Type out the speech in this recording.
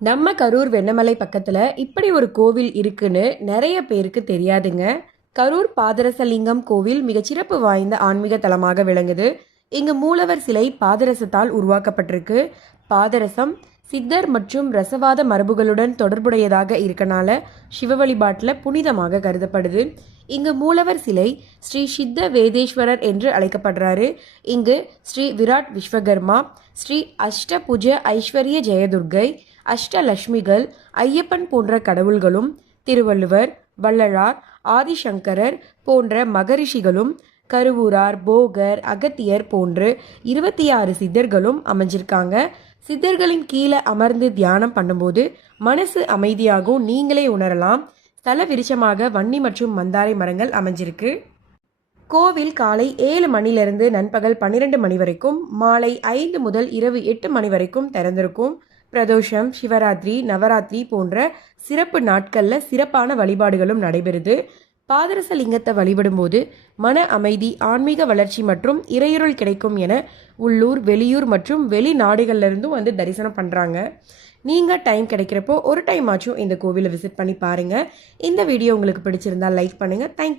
நம்ம கரூர் வெண்ணமலை பக்கத்துல இப்படி ஒரு கோவில் இருக்குன்னு நிறைய பேருக்கு தெரியாதுங்க. கரூர் பாதரசலிங்கம் கோவில் மிகச்சிறப்பு வாய்ந்த ஆன்மீக தலமாக விளங்குது. இங்கு மூலவர் சிலை பாதரசத்தால் உருவாக்கப்பட்டிருக்கு. பாதரசம் சித்தர் மற்றும் ரசவாத மரபுகளுடன் தொடர்புடையதாக இருக்கனால சிவ வழிபாட்டில் புனிதமாக கருதப்படுது. இங்கு மூலவர் சிலை ஸ்ரீ சித்த வேதேஸ்வரர் என்று அழைக்கப்படுறாரு. இங்கு ஸ்ரீ விராட் விஸ்வகர்மா, ஸ்ரீ அஷ்டபுஜ ஐஸ்வர்ய ஜெயதுர்கை, அஷ்டலட்சுமிகள், ஐயப்பன் போன்ற கடவுள்களும், திருவள்ளுவர், வள்ளலார், ஆதிசங்கரர் போன்ற மகரிஷிகளும், கருவூரார், போகர், அகத்தியர் போன்று 26 சித்தர்களும் அமைஞ்சிருக்காங்க. சித்தர்களின் கீழே அமர்ந்து தியானம் பண்ணும்போது மனசு அமைதியாகவும் நீங்களே உணரலாம். ஸ்தல விருட்சமாக வன்னி மற்றும் மந்தாரை மரங்கள் அமைஞ்சிருக்கு. கோவில் காலை 7 மணிலிருந்து நண்பகல் 12 மணி வரைக்கும், மாலை 5 முதல் இரவு 8 மணி வரைக்கும் திறந்திருக்கும். பிரதோஷம், சிவராத்திரி, நவராத்திரி போன்ற சிறப்பு நாட்களில் சிறப்பான வழிபாடுகளும் நடைபெறுது. பாதரசலிங்கத்தை வழிபடும் போது மன அமைதி, ஆன்மீக வளர்ச்சி மற்றும் இறையுருள் கிடைக்கும் என உள்ளூர், வெளியூர் மற்றும் வெளிநாடுகள்லேருந்தும் வந்து தரிசனம் பண்ணுறாங்க. நீங்கள் டைம் கிடைக்கிறப்போ ஒரு டைம் ஆச்சும் இந்த கோவிலை விசிட் பண்ணி பாருங்கள். இந்த வீடியோ உங்களுக்கு பிடிச்சிருந்தால் லைக் பண்ணுங்கள். தேங்க்யூ.